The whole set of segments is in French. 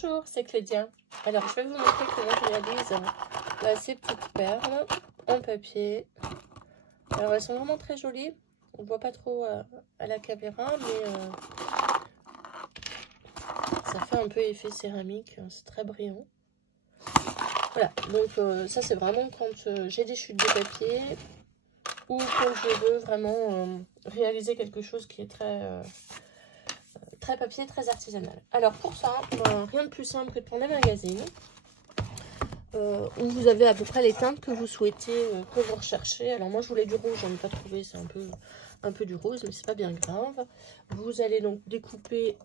Bonjour, c'est Clédia. Alors, je vais vous montrer comment je réalise là, ces petites perles en papier. Alors, elles sont vraiment très jolies. On ne voit pas trop à la caméra, mais ça fait un peu effet céramique. C'est très brillant. Voilà, donc ça, c'est vraiment quand j'ai des chutes de papier ou quand je veux vraiment réaliser quelque chose qui est très papier, très artisanal. Alors pour ça, rien de plus simple que de prendre un magazine où vous avez à peu près les teintes que vous souhaitez, que vous recherchez. Alors moi je voulais du rouge, j'en ai pas trouvé, c'est un peu du rose, mais c'est pas bien grave. Vous allez donc découper.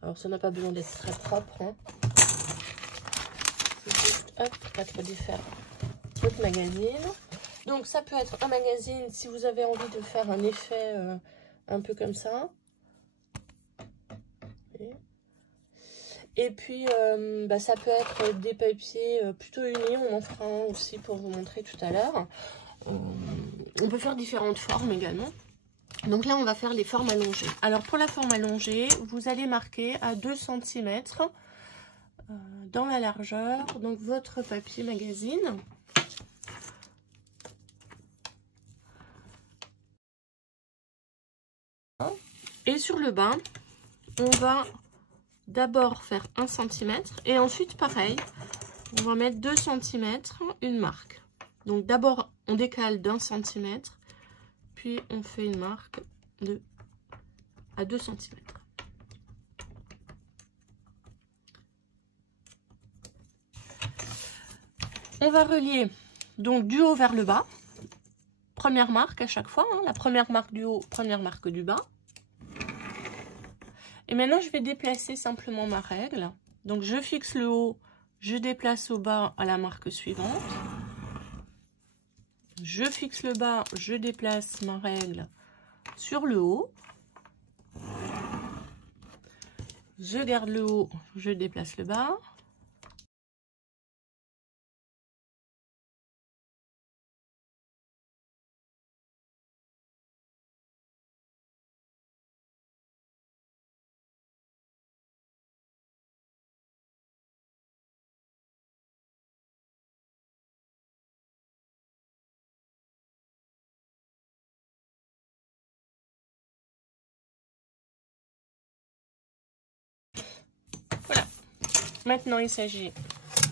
Alors ça n'a pas besoin d'être très propre, hein. Juste hop, pour défaire votre magazine. Donc ça peut être un magazine si vous avez envie de faire un effet un peu comme ça. Et puis ça peut être des papiers plutôt unis, on en fera un aussi pour vous montrer tout à l'heure. On peut faire différentes formes également. Donc là on va faire les formes allongées. Alors pour la forme allongée, vous allez marquer à 2 cm dans la largeur, donc votre papier magazine. Et sur le bas, on va d'abord faire 1 cm et ensuite pareil, on va mettre 2 cm, une marque. Donc d'abord on décale d'1 cm, puis on fait une marque à 2 cm. On va relier donc du haut vers le bas. Première marque à chaque fois, hein, la première marque du haut, première marque du bas. Et maintenant je vais déplacer simplement ma règle. Donc je fixe le haut, je déplace au bas à la marque suivante. Je fixe le bas, je déplace ma règle sur le haut. Je garde le haut, je déplace le bas. Voilà. Maintenant, il s'agit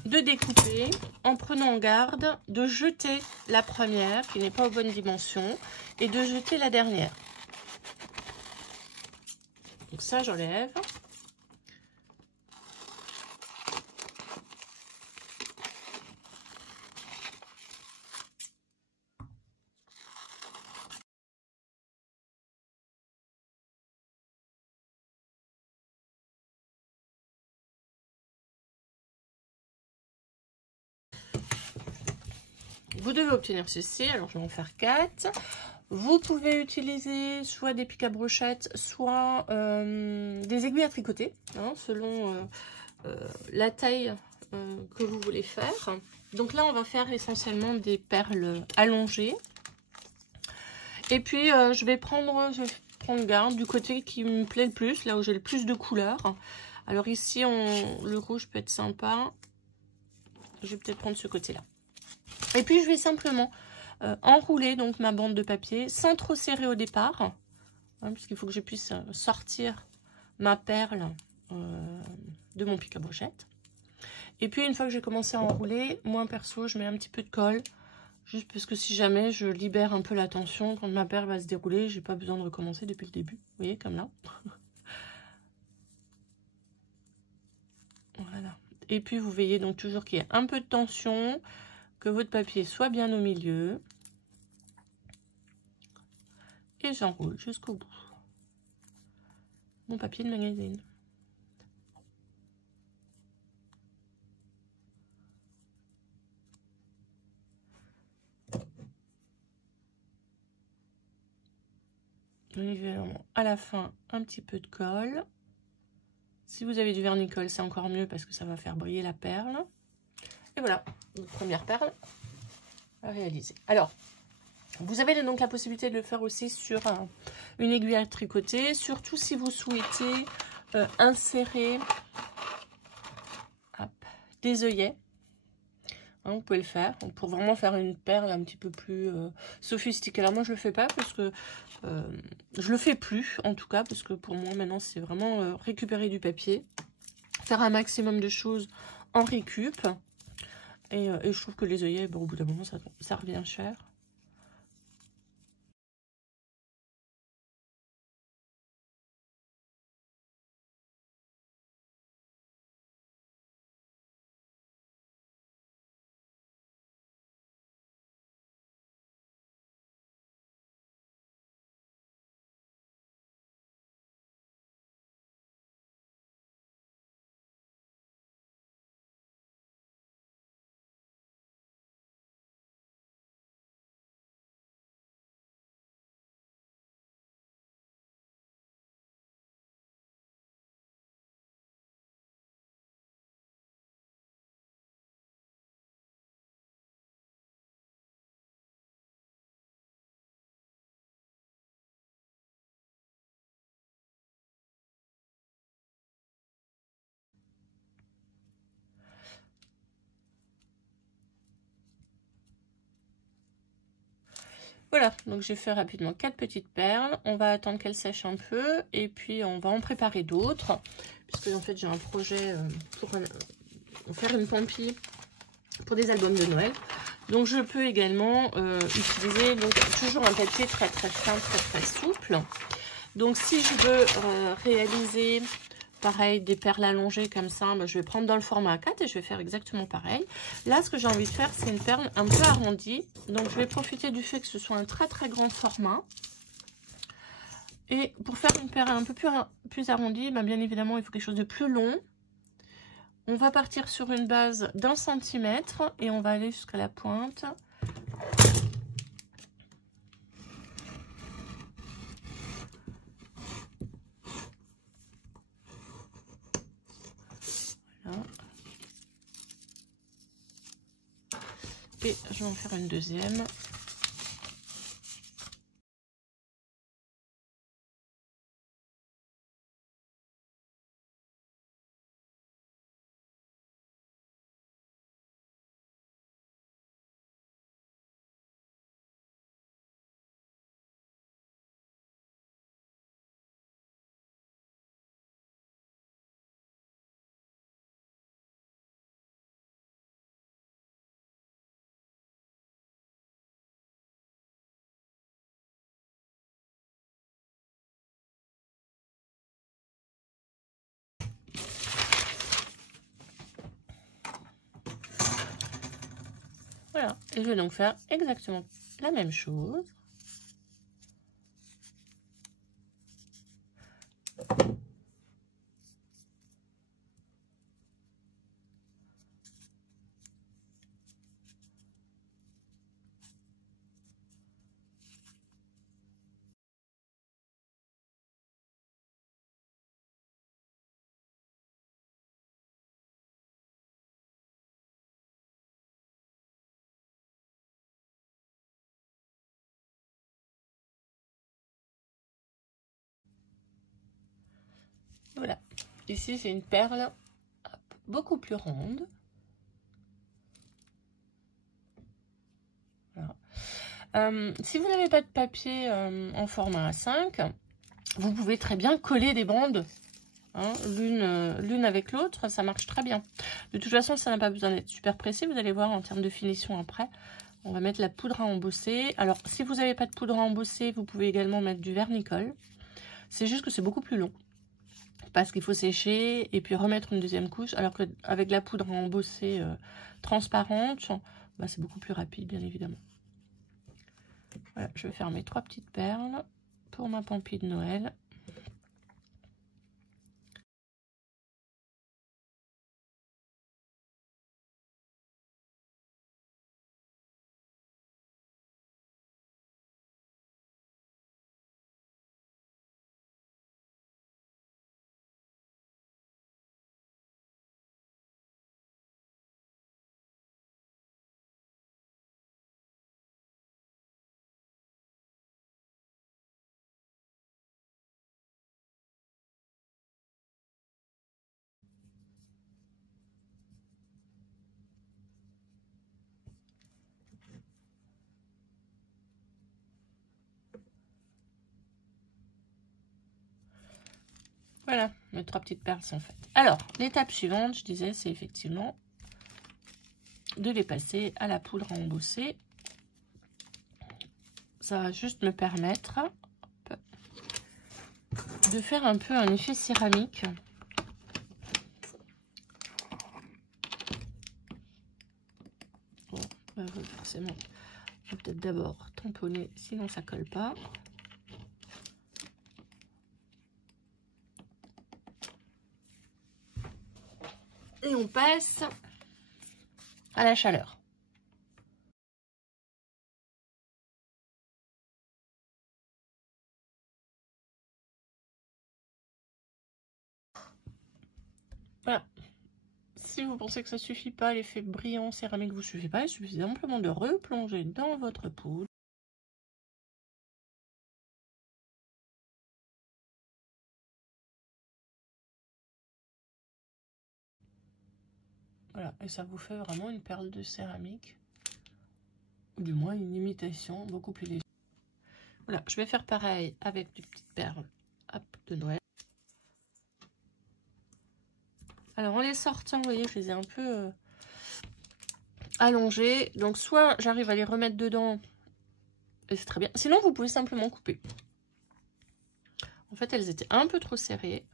de découper en prenant garde de jeter la première qui n'est pas aux bonnes dimensions et de jeter la dernière. Donc ça, j'enlève. Vous devez obtenir ceci, alors je vais en faire 4. Vous pouvez utiliser soit des pics à brochettes, soit des aiguilles à tricoter, hein, selon la taille que vous voulez faire. Donc là, on va faire essentiellement des perles allongées. Et puis, je vais prendre garde du côté qui me plaît le plus, là où j'ai le plus de couleurs. Alors ici, le rouge peut être sympa. Je vais peut-être prendre ce côté-là. Et puis je vais simplement enrouler donc ma bande de papier sans trop serrer au départ, hein, puisqu'il faut que je puisse sortir ma perle de mon pic à brochette. Et puis une fois que j'ai commencé à enrouler, moi perso je mets un petit peu de colle, juste parce que si jamais je libère un peu la tension, quand ma perle va se dérouler, j'ai pas besoin de recommencer depuis le début. Vous voyez, comme là. Voilà. Et puis vous veillez donc toujours qu'il y ait un peu de tension, que votre papier soit bien au milieu. Et j'enroule jusqu'au bout mon papier de magazine. Évidemment, à la fin, un petit peu de colle. Si vous avez du vernis-colle, c'est encore mieux parce que ça va faire briller la perle. Et voilà, notre première perle à réaliser. Alors, vous avez donc la possibilité de le faire aussi sur une aiguille à tricoter, surtout si vous souhaitez insérer des œillets. Hein, vous pouvez le faire pour vraiment faire une perle un petit peu plus sophistiquée. Alors moi je le fais pas parce que je le fais plus en tout cas, parce que pour moi maintenant c'est vraiment récupérer du papier, faire un maximum de choses en récup, et je trouve que les œillets, bon, au bout d'un moment ça revient cher. Voilà, donc j'ai fait rapidement 4 petites perles. On va attendre qu'elles sèchent un peu et puis on va en préparer d'autres. Puisque en fait j'ai un projet pour faire une pampille pour des albums de Noël. Donc je peux également utiliser donc, toujours un papier très très fin, très très souple. Donc si je veux réaliser pareil des perles allongées comme ça, bah, je vais prendre dans le format A4 et je vais faire exactement pareil. Là ce que j'ai envie de faire, c'est une perle un peu arrondie. Donc je vais profiter du fait que ce soit un très très grand format. Et pour faire une perle un peu plus arrondie, bah, bien évidemment il faut quelque chose de plus long. On va partir sur une base d'1 centimètre et on va aller jusqu'à la pointe. Voilà. Et je vais en faire une deuxième. Voilà, et je vais donc faire exactement la même chose. Voilà, ici c'est une perle beaucoup plus ronde. Voilà. Si vous n'avez pas de papier en format A5, vous pouvez très bien coller des bandes hein, l'une avec l'autre, ça marche très bien. De toute façon, ça n'a pas besoin d'être super précis, vous allez voir en termes de finition après. On va mettre la poudre à embosser. Alors, si vous n'avez pas de poudre à embosser, vous pouvez également mettre du vernicole. C'est juste que c'est beaucoup plus long. Parce qu'il faut sécher et puis remettre une deuxième couche. Alors qu'avec la poudre à embosser transparente, bah, c'est beaucoup plus rapide, bien évidemment. Voilà, je vais faire mes 3 petites perles pour ma pampille de Noël. Voilà, mes 3 petites perles sont faites. Alors, l'étape suivante, je disais, c'est effectivement de les passer à la poudre à embosser. Ça va juste me permettre de faire un peu un effet céramique. Bon, bah, forcément, je vais peut-être d'abord tamponner, sinon ça colle pas. Et on passe à la chaleur. Voilà. Si vous pensez que ça suffit pas, l'effet brillant céramique vous suffit pas, il suffit simplement de replonger dans votre poudre. Voilà, et ça vous fait vraiment une perle de céramique. Ou du moins une imitation beaucoup plus légère. Voilà, je vais faire pareil avec des petites perles de Noël. Alors en les sortant, vous voyez, je les ai un peu allongées. Donc soit j'arrive à les remettre dedans, et c'est très bien. Sinon, vous pouvez simplement couper. En fait, elles étaient un peu trop serrées.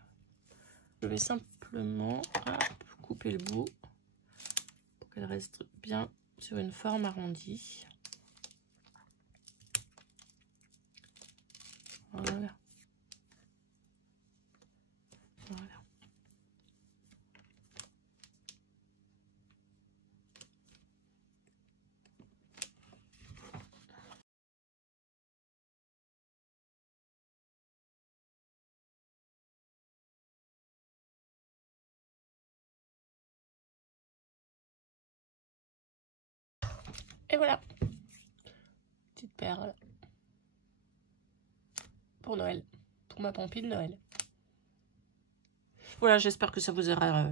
Je vais simplement couper le bout pour qu'elles restent bien sur une forme arrondie. Voilà. Voilà. Et voilà. Petite perle. Pour Noël. Pour ma pampille de Noël. Voilà, j'espère que ça vous aura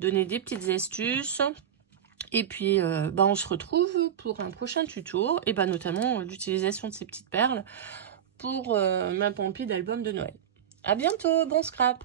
donné des petites astuces. Et puis, on se retrouve pour un prochain tuto. Et notamment l'utilisation de ces petites perles pour ma pampille d'album de Noël. À bientôt, bon scrap!